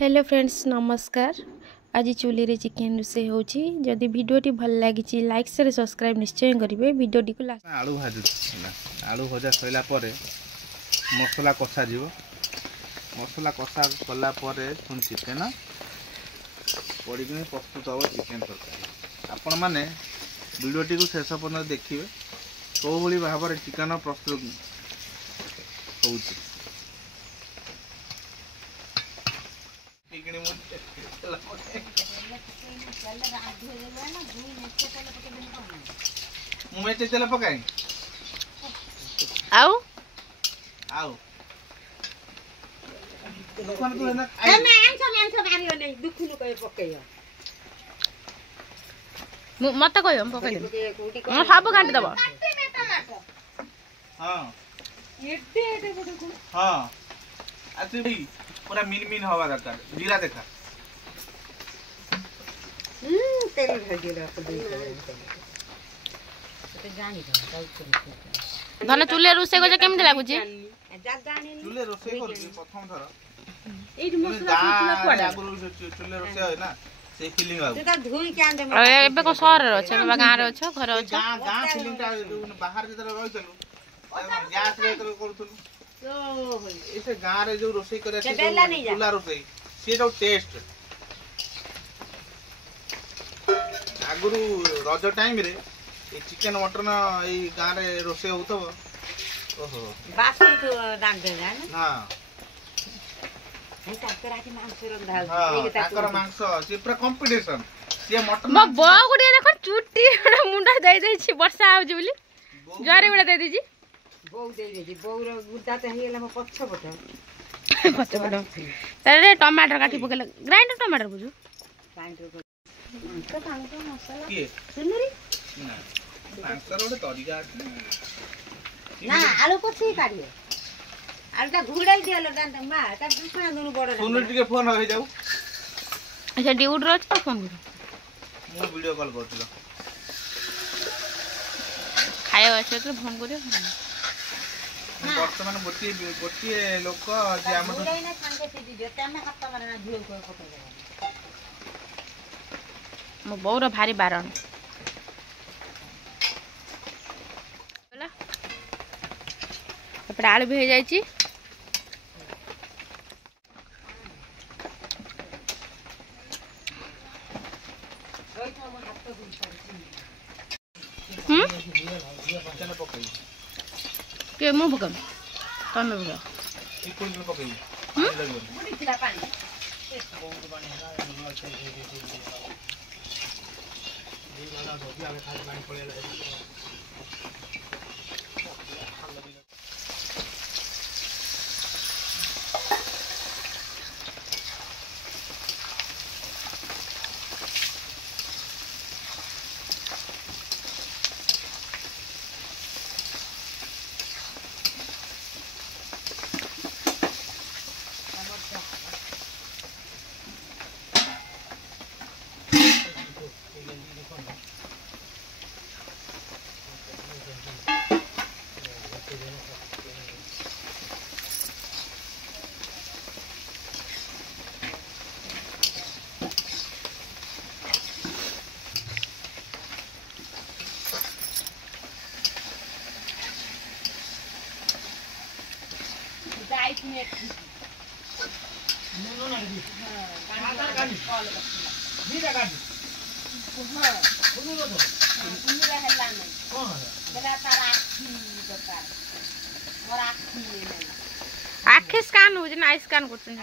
Hello friends नमस्कार। आज चूल्हे रे चिकेन रोषे होची। जदि वीडियोटी भल लगी लाइक शेयर सब्सक्राइब निश्चय करेंगे। वीडियोटी को आलू भाजु आलू भजा सैला परे मसला कषा जीव मसला कषा कला परे पुणी चिकेन पड़ी प्रस्तुत हम चिकेन तरकारी। आपण मैंने वीडियोटी को शेष पर्यंत देखिए कौ भली भाव में चिकेन प्रस्तुत हो। मुझे तेल पकाई आओ आओ मत कह सब घाटी दब। हाँ हाँ पूरा मिन मिन हवा दरकार। जीरा देखा धन चूल्हे रोषे कर केमती लगुच चूल्हे रोषे प्रथम थर चूल्हे रोषे है ना से फीलिंग एबे को शहर रे छ बा गां रे छ घर छ गां फीलिंग ता बाहर जतरे रहितलु गैस रे करथलु तो इसे गां रे जो रोषे करे चूल्हा रोषे से जो टेस्ट आगुरु रज टाइम रे चिकेन मटन ए गां रे रोषे होतबो। ओहो बासन तो दान दे ना। हां हे ताकराटी मांस रंधा हां ताकर मांस से पूरा कंपटीशन से मटन म बो गुडी देखो चुट्टी मुंडा दे दे छी वर्षा आउ जबली जरे बडा दे दीजी बौ दे दे बौ र गुड्डा त हेला म पछ बटा तारे टमाटर काटी पकेला ग्राइंडर टमाटर बुझु ग्राइंडर तो कांग तो मसाला के सुनरी ना मांसर ओडे तरीका अछि ना आलू पछी काढिए आलूटा घुड़ाई दियलो दान मा ता दुसरा दुनु बड़ सुनु टिके फोन हो जाऊ। अच्छा ड्यूट रो तो फोन करो मु वीडियो कॉल करतिलो खाए अछि तो फोन करियो। वर्तमान गोटी लोक जे हम घुड़ाई ना संगे सिदी जे तमे हाथ मारना झुल को पकड़ मो बौर भारी बारण आलू भी हो जाए के मु भकम तमे भगा इकुल में पकई आखी स्कैन हो ना आई स्कैन करछन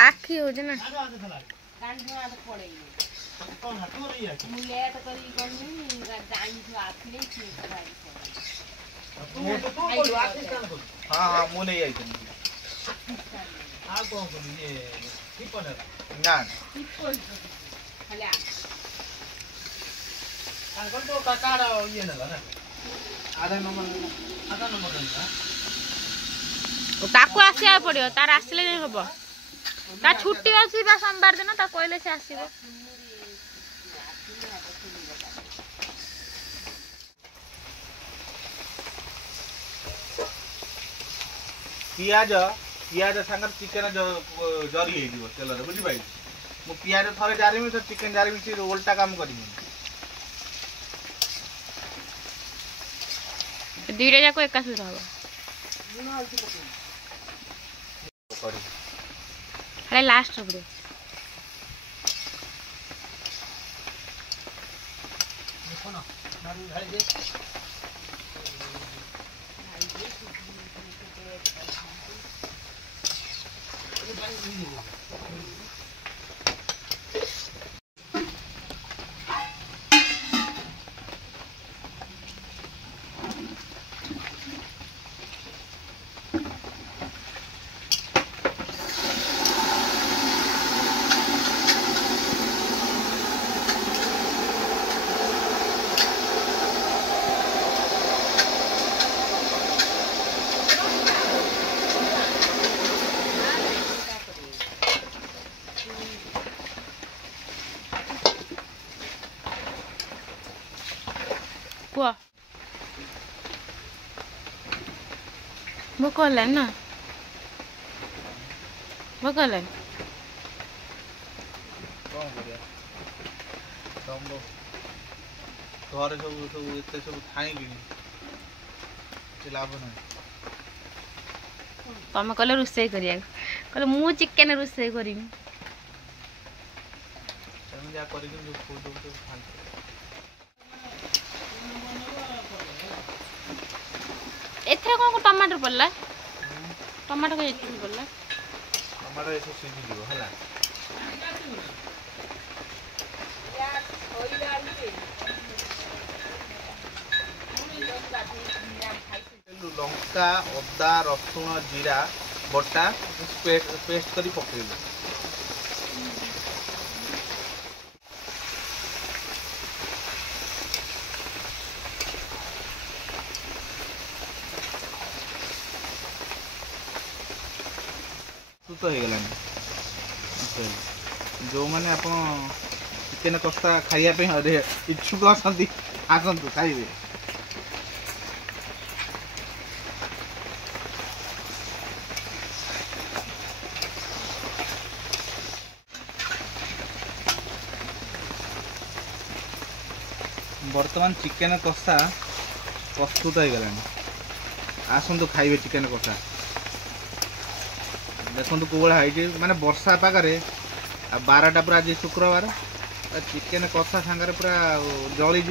आखी हो ना कान हुआ तो पड़े कौन हाथ में रही है मुले तो करी कौन गाड़ी जो आखले थी हां हां मु नहीं आई थी आ कौन को ये टिपन ना टिपन हले अंकल तो काकारा ये ना आधा नंबर ना ताको आसिया पड़ियो तार आसिले नै होबो ता छुट्टी अछि बा सोमवार दिन ता कहले से आसीबो। पियाज पियाज सांगर चिकेन जरी हो तेल बुझिपार मु पियाज थे जारमी तो चिकेन जारमी सी उल्टा काम कर दुईटा जाक एका सहित हम लास्ट पड़े कुआ भोक ना भोक कौन कर घर सब सब एत सब खाई लाभ ना तुम कहले रोषे करिया कहले मु चिकेन रोषे करी जा कर एथरे कौन टमाटर पड़ला टमाटर का पड़ला टमाटर ये सीझी जीव है लंका अदा रसुण जीरा बटा पेस्ट करी पकेलु तो हो गलानी जो मैंने आप चिकेन कषा खाइए इच्छुक आसतु खाइबे बर्तमान चिकेन कषा प्रस्तुत हो गलानी आसतु खाइबे चिकेन कषा देखो कौड़ा है माने वर्षा पागे 12टा पूरा आज शुक्रवार चिकेन कषा सांगे पूरा जलीज।